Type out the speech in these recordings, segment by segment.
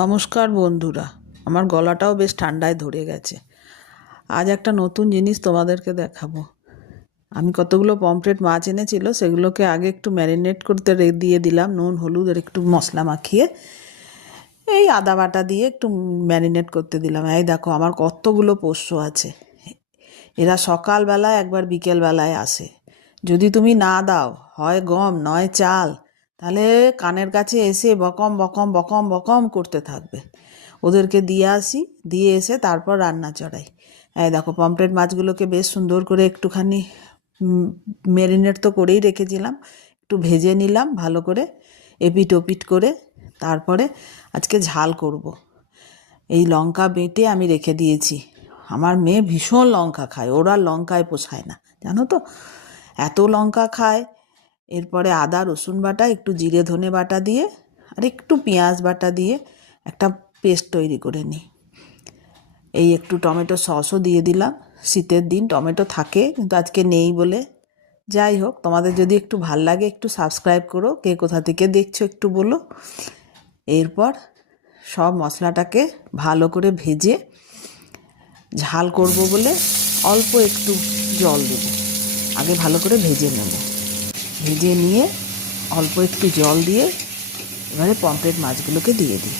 নমস্কার বন্ধুরা, আমার গলাটাও বেশ ঠান্ডায় ধরে গেছে। আজ একটা নতুন জিনিস তোমাদেরকে দেখাবো। আমি কতগুলো পমফ্রেট মাছ এনেছিল, সেগুলোকে আগে একটু ম্যারিনেট করতে দিয়ে দিলাম, নুন হলুদ আর একটু মশলা মাখিয়ে এই আদা বাটা দিয়ে একটু ম্যারিনেট করতে দিলাম। এই দেখো আমার কতগুলো পোষ্য আছে। এরা সকালবেলায় একবার বিকেলবেলায় আসে। যদি তুমি না দাও, হয় গম নয় চাল, তাহলে কানের কাছে এসে বকম বকম বকম বকম করতে থাকবে। ওদেরকে দিয়ে আসি, দিয়ে এসে তারপর রান্না চড়াই। এই দেখো পমফ্রেট মাছগুলোকে বেশ সুন্দর করে একটুখানি ম্যারিনেট তো করেই রেখেছিলাম, একটু ভেজে নিলাম ভালো করে এপিট ওপিট করে। তারপরে আজকে ঝাল করব। এই লঙ্কা বেটে আমি রেখে দিয়েছি। আমার মেয়ে ভীষণ লঙ্কা খায়, ওরা লঙ্কায় পোষায় না, জানো তো, এত লঙ্কা খায়। এরপরে আদা রসুন বাটা, একটু জিরে ধনে বাটা দিয়ে আর একটু পেঁয়াজ বাটা দিয়ে একটা পেস্ট তৈরি করে নিই। এই একটু টমেটো সসও দিয়ে দিলাম। শীতের দিন টমেটো থাকে, কিন্তু আজকে নেই বলে। যাই হোক, তোমাদের যদি একটু ভাল লাগে একটু সাবস্ক্রাইব করো, কে কোথা থেকে দেখছো একটু বলো। এরপর সব মশলাটাকে ভালো করে ভেজে ঝাল করব বলে অল্প একটু জল দেব। আগে ভালো করে ভেজে নেব, ভেজে নিয়ে অল্প একটু জল দিয়ে এবারে পমফ্রেট মাছগুলোকে দিয়ে দিই।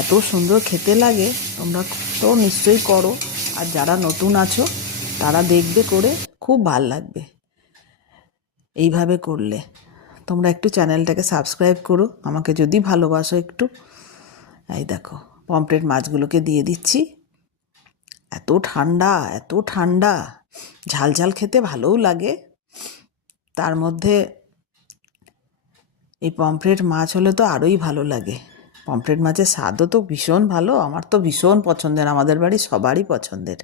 এত সুন্দর খেতে লাগে, তোমরা তো নিশ্চয়ই করো। আর যারা নতুন আছো তারা দেখবে করে, খুব ভাল লাগবে এইভাবে করলে। তোমরা একটু চ্যানেলটাকে সাবস্ক্রাইব করো আমাকে যদি ভালোবাসো একটু। এই দেখো পমফ্রেট মাছগুলোকে দিয়ে দিচ্ছি। এত ঠান্ডা, এত ঠান্ডা, ঝাল ঝাল খেতে ভালোও লাগে। তার মধ্যে এই পমফ্রেট মাছ হলে তো আরোই ভালো লাগে। পমফ্রেট মাছের স্বাদও তো ভীষণ ভালো, আমার তো ভীষণ পছন্দের, আমাদের বাড়ি সবারই পছন্দের।